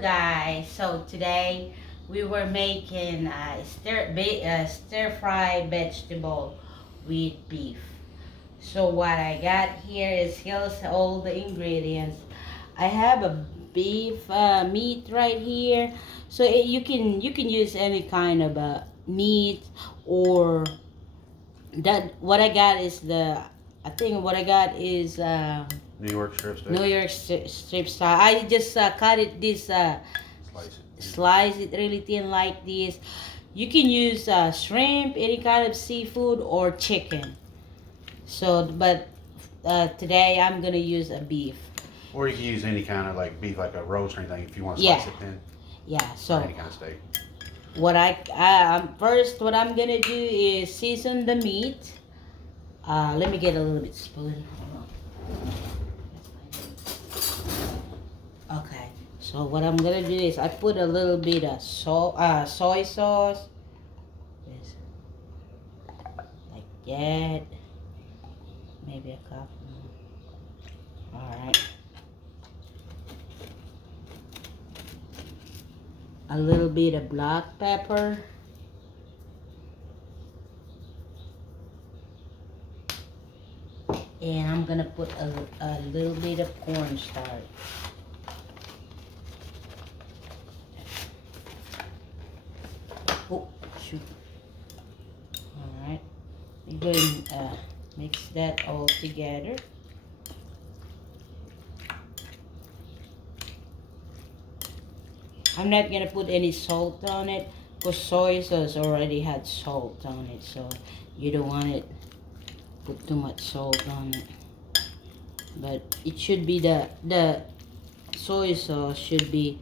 guys, so today we were making stir fry vegetable with beef. So what I got here is here's all the ingredients. I have a beef meat right here. So you can use any kind of meat, or that what I got is the I think what I got is New York strip steak. New York strip style. I just cut it this slice it really thin like this. You can use shrimp, any kind of seafood, or chicken. So, but today I'm gonna use a beef. Or you can use any kind of like beef, like a roast or anything, if you want to Yeah, slice it thin. yeah. Or So any kind of steak. first what I'm gonna do is season the meat. Let me get a little bit spoon. Hold on. Okay. So what I'm gonna do is I put a little bit of soy sauce. Yes. Like that. Maybe a cup. Alright. A little bit of black pepper. And I'm gonna put a little bit of cornstarch. Oh, shoot. Alright. We're going to mix that all together. I'm not gonna put any salt on it because soy sauce already had salt on it, so you don't want it put too much salt on it. But it should be the soy sauce should be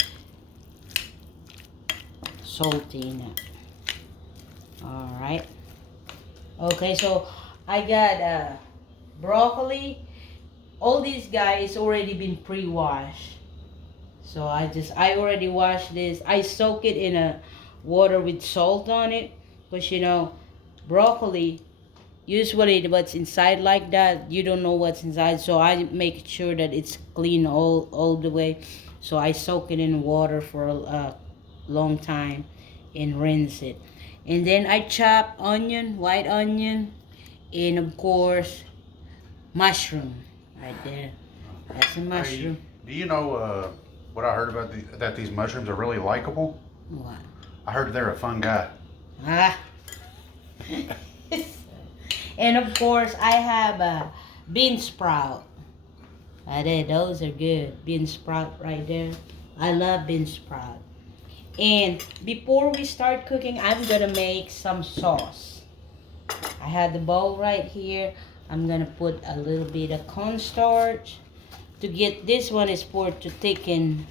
salty enough. All right. Okay, so I got broccoli. All these guys already been pre-washed. So I already washed this. I soak it in a water with salt on it, because broccoli usually what's inside like that, you don't know what's inside. So I make sure that it's clean all the way. So I soak it in water for a long time and rinse it. And then I chop onion, white onion, and of course mushroom right there. That's a mushroom. Do you know what I heard about that these mushrooms are really likable? What? I heard they're a fun guy. Ah. And of course, I have a bean sprout. Right there, those are good. Bean sprout right there. I love bean sprout. And before we start cooking, I'm gonna make some sauce. I have the bowl right here. I'm gonna put a little bit of cornstarch. To get this one is for to thicken.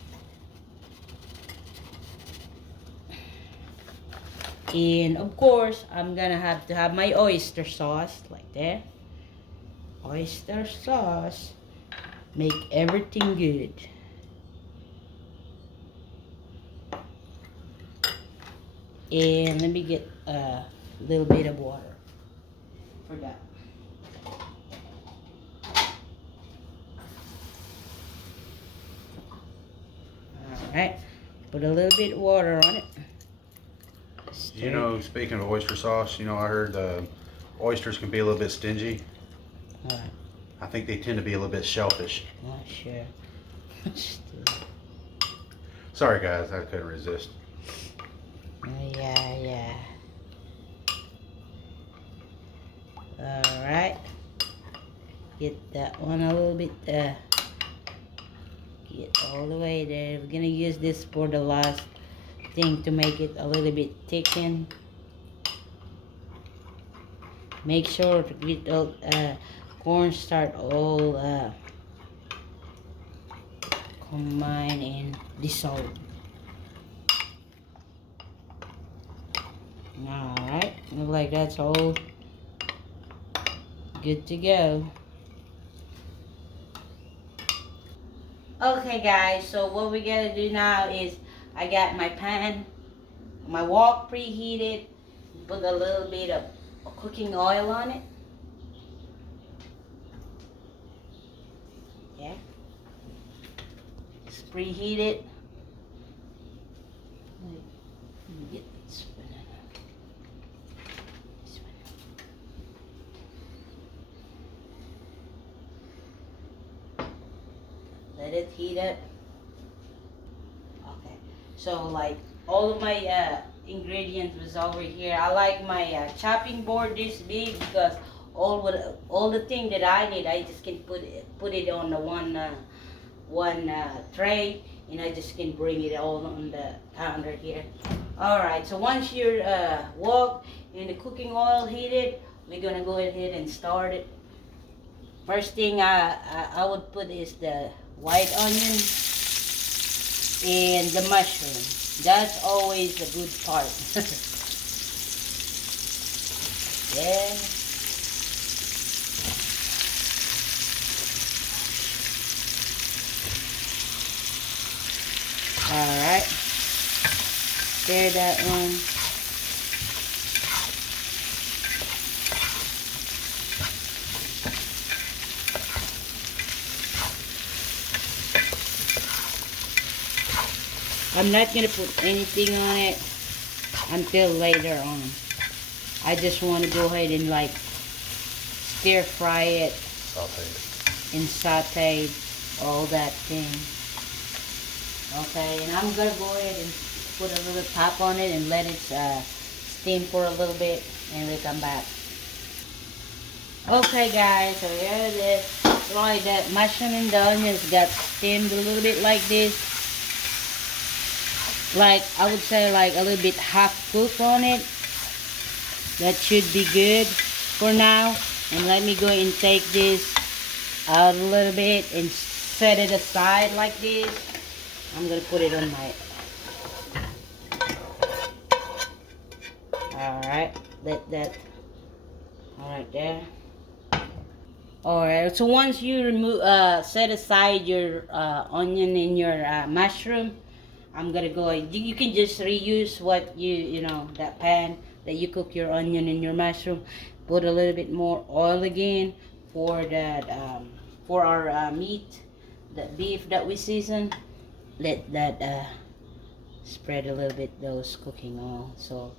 And of course, I'm gonna have to have my oyster sauce like that. Oyster sauce make everything good. And let me get a little bit of water for that. Alright, put a little bit of water on it. Speaking of oyster sauce, I heard oysters can be a little bit stingy. Alright. I think they tend to be a little bit shellfish. Not sure. Sorry guys, I couldn't resist. Yeah. Alright. Get that one a little bit, get all the way there. We're gonna use this for the last thing to make it a little bit thickened. Make sure to get all cornstarch all combine and dissolve. Alright, look like that's all good to go. Okay guys, so what we gotta do now is I got my pan, my wok preheated, put a little bit of cooking oil on it. Yeah. It's preheated. Let me get this banana. This one. Let it heat up. Okay. So like all of my ingredients was over here. I like my chopping board this big because all the thing that I need, I just can put it on the one tray, and I just can bring it all on the counter here. All right. So once your wok and the cooking oil heated, we're gonna go ahead and start it. First thing I would put is the white onion and the mushroom. That's always a good part. Yeah. Alright. Stir that in. I'm not going to put anything on it until later on. I just want to go ahead and like stir fry it. Sauteed. And saute all that thing. Okay, and I'm going to go ahead and put a little top on it and let it steam for a little bit, and we'll come back. Okay guys, so here it is. Like that mushroom and the onions got steamed a little bit like this. Like, I would say like a little bit half cooked on it. That should be good for now. And let me go and take this out a little bit and set it aside like this. I'm going to put it on my... Alright, let that... Alright, there. Alright, so once you remove, set aside your onion and your mushroom, I'm gonna go. You can just reuse what you know, that pan that you cook your onion and your mushroom. Put a little bit more oil again for that for our meat, the beef that we season. Let that spread a little bit those cooking oil, so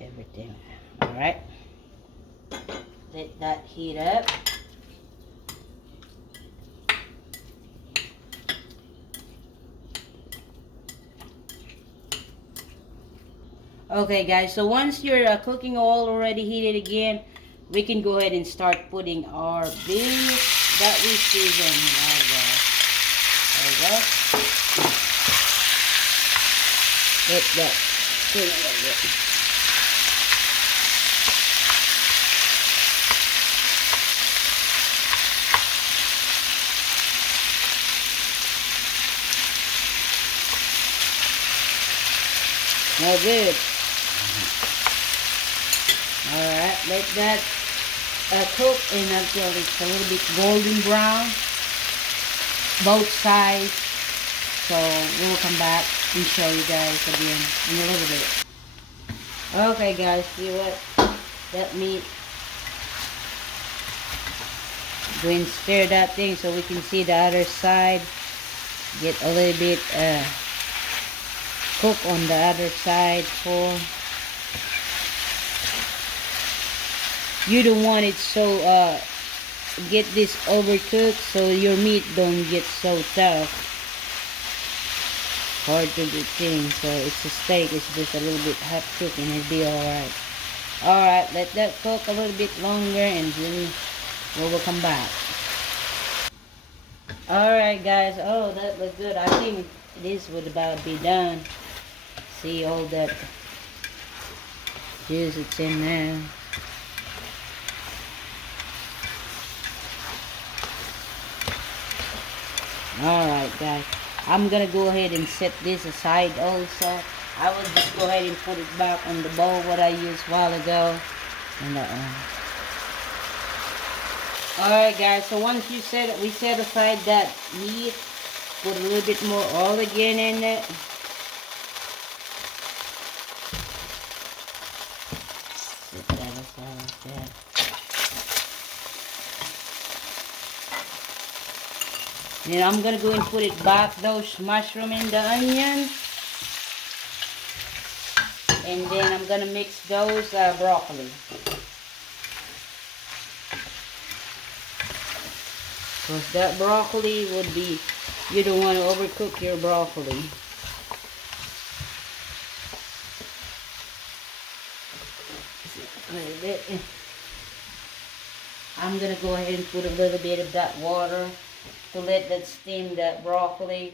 everything. All right. Let that heat up. Okay guys, so once your cooking oil already heated again, we can go ahead and start putting our beef that we seasoned. There we go. Let that cook a little bit. No good. Alright, let that cook in until it's a little bit golden brown, both sides. So we'll come back and show you guys again in a little bit. Okay guys, see what that meat. Go and stir that thing so we can see the other side. Get a little bit cook on the other side for... You don't want it so get this overcooked so your meat don't get so tough, hard to do things. So it's a steak, it's just a little bit hot cooked and it'll be alright. Alright, let that cook a little bit longer and then we will come back. Alright guys, oh that looks good. I think this would about be done. See all that juice it's in there. Alright guys, I'm gonna go ahead and set this aside also. I will just go ahead and put it back on the bowl what I used a while ago. And alright guys, so once we set aside that meat, put a little bit more oil again in it. Set that aside like that. Then I'm gonna go and put it back, those mushroom and the onion. And then I'm gonna mix those broccoli. Because that broccoli would be, you don't want to overcook your broccoli. A little bit. I'm gonna go ahead and put a little bit of that water to let that steam that broccoli.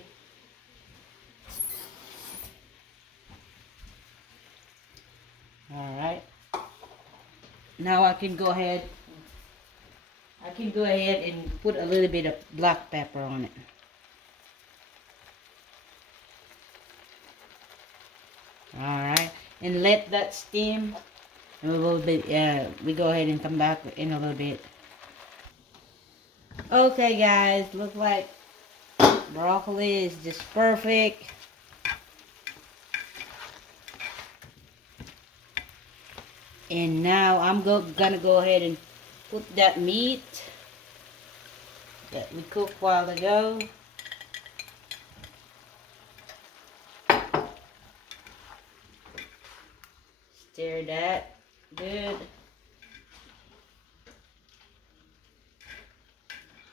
Alright. Now I can go ahead and put a little bit of black pepper on it. Alright. And let that steam. And we go ahead and come back in a little bit. Okay guys, look like broccoli is just perfect. And now I'm gonna go ahead and put that meat that we cooked a while ago. Stir that good.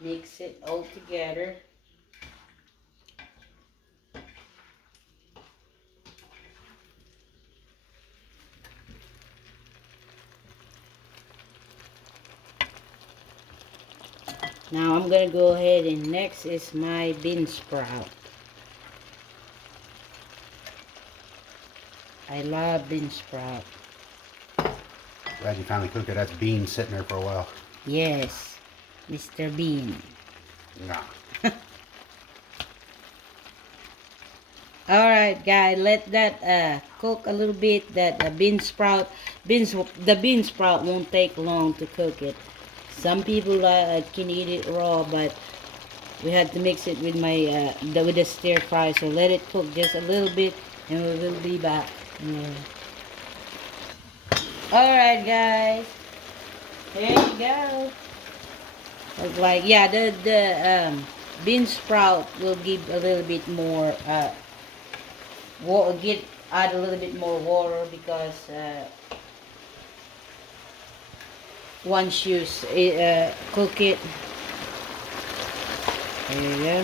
Mix it all together. Now I'm gonna go ahead and next is my bean sprout. I love bean sprout. Glad you finally cooked it. That's beans sitting there for a while. Yes, Mr. Bean. Nah. Alright guys, let that cook a little bit. That the bean sprout won't take long to cook it. Some people can eat it raw, but we had to mix it with with the stir fry. So let it cook just a little bit, and we will be back. Yeah. Alright guys, there you go. It's like, yeah, the bean sprout will give a little bit more add a little bit more water, because once you cook it, there you go.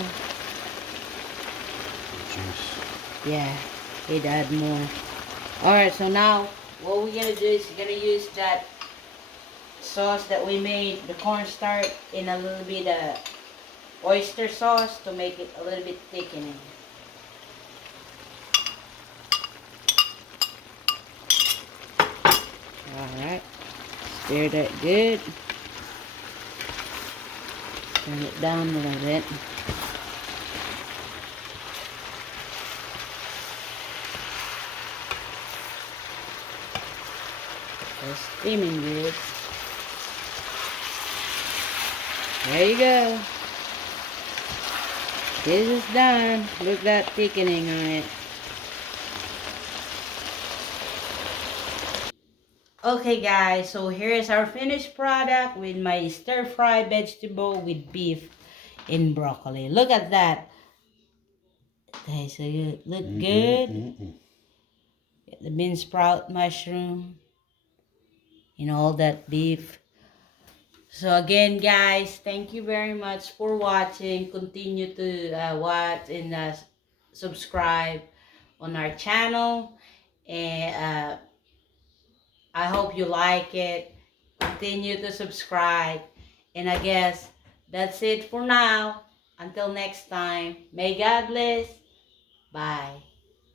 Juice. Yeah, it add more. Alright, so now what we're gonna do is we're gonna use that sauce that we made, the cornstarch, in a little bit of oyster sauce to make it a little bit thickening. Alright, stir that good. Turn it down a little bit. It's steaming good. There you go. This is done. Look at that thickening on it. Okay guys, so here's our finished product with my stir-fry vegetable with beef and broccoli. Look at that. Okay, so you look good. Get the bean sprout mushroom and all that beef. So again guys, thank you very much for watching. Continue to watch and subscribe on our channel, and I hope you like it. Continue to subscribe, and I guess that's it for now. Until next time, may God bless. Bye.